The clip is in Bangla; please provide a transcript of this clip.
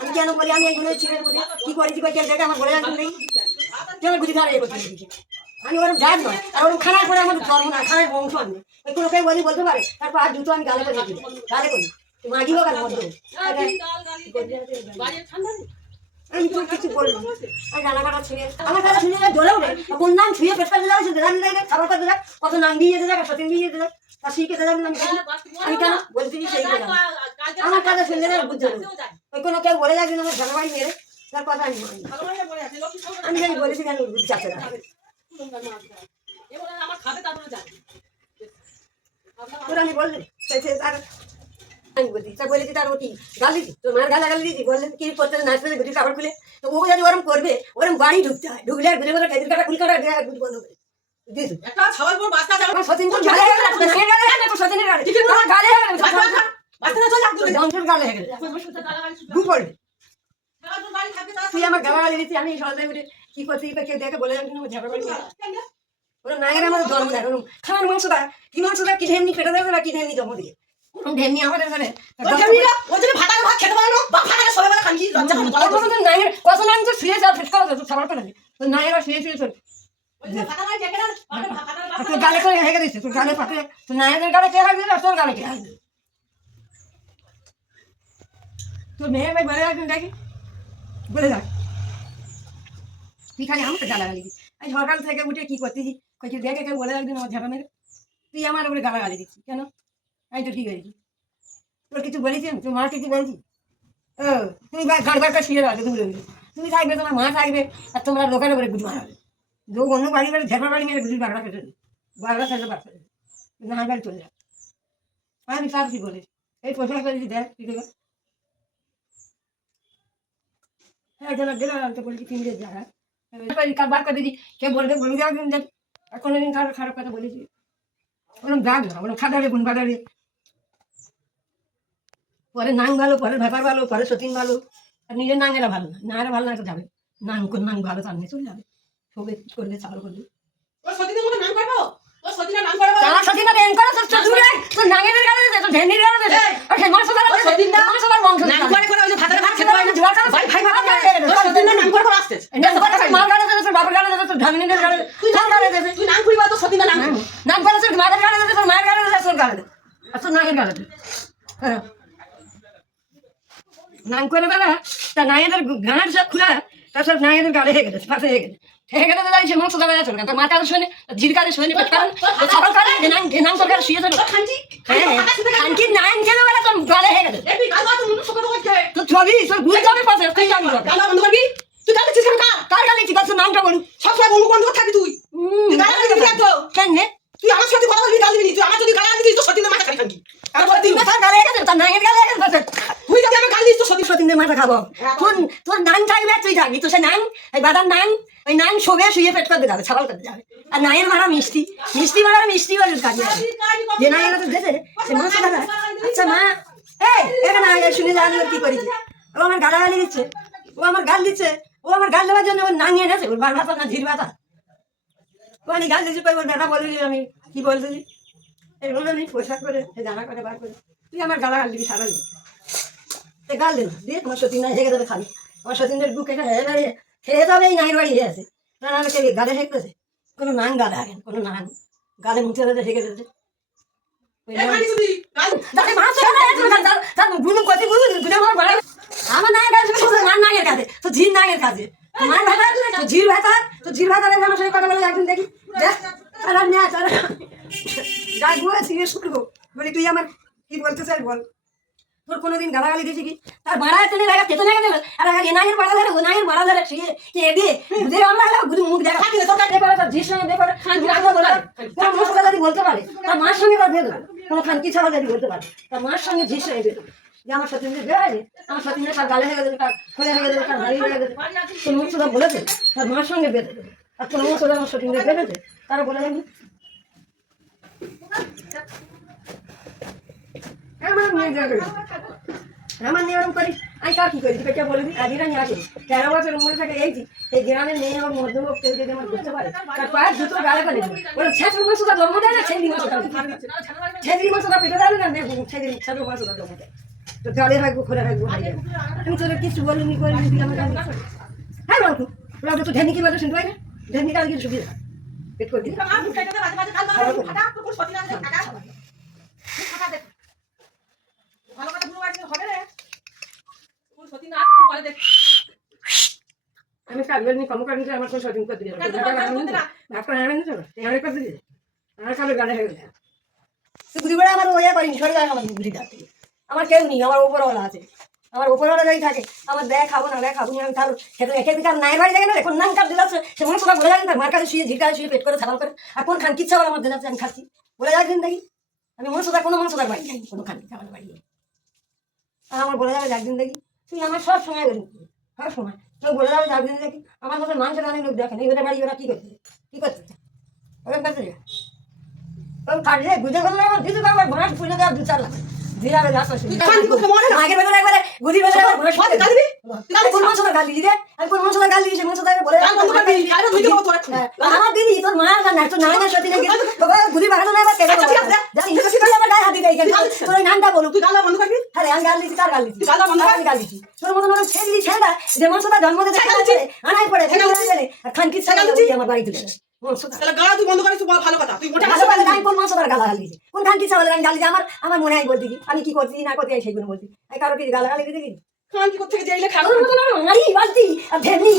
আমি কেন বলি আমি এইগুলো ছিলেন বলি কি করেছি কই দেখে আমার বলে যাচ্ছে নেই কেন বুঝি ধরে এ করতে দিকে আমি ওরকম জাত নয় আর ওরকম খানার পরে আমার ধর্ম না খানার বংশ আমি ওই কোনো কেউ বলি বলতে পারে তারপর আর দুটো আমি গালে করে দিই গালে করি মাগি হোক আর মধ্যে আমি তো কিছু বললাম আর রান্না কাটা ছুঁয়ে আমার কাছে শুনে জ্বলে উঠে কোন নাম ছুঁয়ে পেশা দিলে দেখ খাবার করতে দেখ কত নাম দিয়ে যেতে দেখ সতীন দিয়ে যেতে দেখ তা শিখে দেখ আমি কেন বলছি সেই আমার কাছে শুনলে বুঝতে ওই কোনো কেউ বলে যাবে না আমার জানাবাড়ি মেরে তার কথা আমি মানি আমি জানি বলেছি কেন যাচ্ছে না ওরা আমি বললে তার আমি বলছি তা বলেছি তার ওটি গালি তোর মায়ের গালাগালি দিয়েছি বললেন কি করতে নাচতে গুটি কাপড় খুলে তো ও যদি ওরম করবে ওরম বাড়ি ঢুকতে হয় ঢুকলে আর ঘুরে ঘুরে কেজির কাটা কুড়ি কাটা গুটি বন্ধ করে সতীন তো গালে সতীনের গালে গালে হয়ে গেলে তুই আমার গালাগালি দিচ্ছি আমি সহজে উঠে কি করছি কেউ দেখে বলে ঝাপড়া করে ওরা নায়ের আমাদের জন্ম দেয় ওরম খাওয়ার মাংসটা কি ঢেমনি ফেটে দেবে না কি ঢেমনি জন্ম দিয়ে ঢেমনি আমাদের ঘরে কত নাম তো শুয়ে যাও ফেট করা সবার করে তোর নায়েরা শুয়ে শুয়ে চল তোর গালে করে হেগে দিচ্ছে তোর গালে পাতে তোর নায়েদের গালে কে হাসবে তোর গালে কে হাসবে তোর মেয়ে ভাই বলে রাখবেন দেখি বলে যাক তুই খালি আমাকে গালাগালি দিস আমি সকাল থেকে উঠে কি করতেছি কই দেখে কেউ বলে রাখবেন আমার ঝাপা মেরে তুই আমার উপরে গালাগালি দিচ্ছি কেন আমি তো ঠিক হয়েছি তোর কিছু বলেছেন তোর মা কিছু বলছি ও তুমি ঘাট ঘাটটা শুয়ে রাখবে তুমি থাকবে তোমার মা থাকবে আর তোমরা লোকের উপরে গুড মারাবে লোক অন্য বাড়ি বেড়ে ঝেপা বাড়ি মেরে গুড়ি বাগড়া ফেটে বাগড়া ফেলে বাচ্চা না বাড়ি চলে যাবে আমি তার কি বলিস এই পোশাক করেছি দেখ কি দেবে হ্যাঁ যেন দিলাম আমি তো বলছি 3 দিন জায়গা বার করে দিচ্ছি কে বলবে বলে দেওয়া দেখ আর কোনোদিন খারাপ খারাপ কথা বলেছি ওরকম দাগ না ওরকম খাদারে গুণ বাদারে পরে নাং ভালো পরে ব্যাপার ভালো পরে সতীন ভালো আর নিজের নাঙ্গেরা ভালো না নাঙ্গেরা ভালো না তো যাবে নাং কোন নাং ভালো তার নিয়ে চলে যাবে সবে করবে চাল করবে নাম করে বেলা তা নাইয়েদের গাঁট সব খুলে তার সব নাইয়েদের গাড়ি হয়ে গেছে পাশে হয়ে গেছে হয়ে গেলে তো সে মাংস দাঁড়ায় চলে তার মাথা শোনে ঝির কাজে শোনে কারণ সকাল কালে নাম সরকার শুয়েছে খানকি নাম খেলে বেলা তোর গাড়ি হয়ে গেছে তো ছবি তোর ঘুরে যাবে পাশে তুই যাবি তুই গালি ছিস কার গালি ঠিক আছে নামটা বলু সবসময় বন্ধু বন্ধু থাকি তুই কেন তুই আমার সাথে কথা বলবি গালি দিবি তুই আমার যদি গালি দিবি তো সতীনের মাথা খাবি খানকি আর বলতি না গালি হয়ে গেছে তার নাইয়ের গালি হয়ে গেছে তুই যদি আমার গালি দিস তো সতীনের মাথা খাবো তোর নাম থাকবে তুই থাকবি তো সে নাম এই বাদার নাম ওই নাম শোবে শুয়ে পেট করতে যাবে ছাগল করতে যাবে আর নাইয়ের মারা মিষ্টি মারা মিষ্টি বলে কাজে যে নাইয়ের তো দেশে সে মাছ দাদা আচ্ছা মা এই এখানে শুনে যা কি করেছি ও আমার গালাগালি দিচ্ছে ও আমার গাল দিচ্ছে ও আমার গাল দেওয়ার জন্য ওর নাঙিয়ে গেছে ওর বার ভাতা না ঝির ভাতা ও আমি গাল দিচ্ছি ওর বেটা বলে আমি কি বলতেছি এগুলো আমি পোশাক করে জানা করে বার করে তুই আমার গালাগাল দিবি সারা দিন গাল দেন দিয়ে তোমার সতীন নাই হেগে দেবে খালি আমার সতীনের বুক এটা হেয়ে দাঁড়িয়ে খেয়ে যাবে এই নাইয়ের বাড়ি হয়ে আছে না না কে গালে হেঁকেছে কোনো নাং গালে আগেন কোনো নাং গালে মুখে দেবে হেঁকে দেবে আমার নায়ের কাছে মার নাঙের কাছে তো ঝির নাঙের কাছে মার ভাতা তো ঝির ভাতা আমার সঙ্গে কথা বলে একদিন দেখি তারা নেয়া তারা যা গুয়া জিজ্ঞেস করবো বলি তুই আমার কি বলতে চাই বল তোর কোনোদিন গালাগালি দিয়েছি কি তার বাড়া এত লাগা কেতো লেগে দেবে আর এ নাঙের বাড়া ধরে ও নাঙের বাড়া ধরে সে এ দিয়ে বুঝে আমরা মুখ দেখা থাকে তোর কাছে পারে তার ঝির সঙ্গে দেখে কোনো মশলা যদি বলতে পারে তার মার সঙ্গে বা বেরো কোনো খানকি ছাড়া যদি বলতে পারে তার মার সঙ্গে ঝির সঙ্গে বেরো যে আমার সতীনের বেড়ায় আমার সতীনের তার গালে হয়ে গেছে তার হয়ে গেছে তার হারিয়ে হয়ে গেছে কোনো মশলা বলেছে তার মার সঙ্গে বেঁধে দেবে আর কোনো মশলা আমার সতীনের বেঁধেছে তারা বলে দেবে আমার নিয়ে ওরকম করিস আমি কার কি করি তুই বলবি আজিরা নিয়ে আসিস 13 বছর মনে থাকে এইছি এই গ্রামের মেয়ে আমার মধ্যমক কেউ যদি আমার বুঝতে পারে তার পায়ের দুটো গালে করে ওরা ছেঁচড়ি মাংসটা জন্ম দেয় না ছেঁচড়ি মাংসটা পেটে দেবে না ছেঁচড়ি মাংসটা জন্ম দেয় তো গাড়ি রাখবো ঘরে রাখবো আমি তোর কিছু বলিনি করিনি তুই আমার গাড়ি হ্যাঁ বাবু ওরা তো ঢেনি কি বলে শুনতে পাই না ঢেনি কাল কিছু সুবিধা পেট করে দিই আমি কাজ বলিনি কম করিনি আমার কোনো শটিং করতে দিই ভাগ করে আনেন না এখানে করতে দিই আমার কালো গাড়ি হয়ে গেছে তুই বুঝি বেড়া আমার ওয়া করিনি সরে যায় আমার বুঝি যাচ্ছে আমার কেউ নেই আমার উপরওয়ালা আছে আমার উপরওয়ালা যাই থাকে আমার খাবো না খাবো না আমি খাবো সেটা একে দিকে আর নাই বাড়ি থাকে না এখন নাম কাপ দিলাচ্ছে সে মনে সবাই বলে যাবেন তার মার কাছে শুয়ে ঝিকা শুয়ে পেট করে ছাড়াল করে আর কোন খান কিচ্ছা বলে আমার দিলাচ্ছে আমি খাচ্ছি বলে যাবেন দেখি আমি মনসুদার কোনো মনসুদার বাড়ি যাই কোনো খান আমার বাড়ি আর আমার বলে যাবে একদিন দেখি তুই আমার সব সময় বলি সব সময় কেউ বলে যাবে একদিন দেখি আমার মতো মানুষের অনেক লোক দেখেন এই ওদের বাড়ি ওরা কী করছে ওদের কাছে ওই কাটলে বুঝে গেল আমার দিতে পারবো ঘোড়ার পুজো দেওয়ার 2-4 লাখ দিয়ে যাবে রাস্তা আগের বেলা একবারে গুদি বেলা কোন মনসুদার গাল দিদি রে আমি কোন মনসুদার গাল দিদি সে মনসুদার বলে আমার দিদি তোর মা না তোর নানা সত্যি নাকি গুদি বাগানো না কেন আমার গায়ে হাত দিতে তোর ওই নামটা বলো তুই গালা বন্ধ করবি হ্যাঁ আমি গাল দিচ্ছি কার গাল দিচ্ছি গালা বন্ধ করবি গাল দিচ্ছি তোর মতন ওরা ছেড়ে ছেড়া যে মনসুদার জন্ম দিতে আনাই পড়ে আর খান কি ছাড়া আমার বাড়ি তুলে তাহলে গালা তুই বন্ধ করিস ভালো কথা তুই মোটা ভালো কথা আমি কোন মনসুদার গালা গাল দিচ্ছি কোন খান কি ছাড়া আমি গাল দিচ্ছি আমার মনে হয় বলছি কি আমি কি করছি না করছি সেইগুলো বলছি আমি কারো কি গালা গালি দিতে কি খান কি করতে যাইলে খারাপ তোর মতন মারি বালতি আর ভেবনি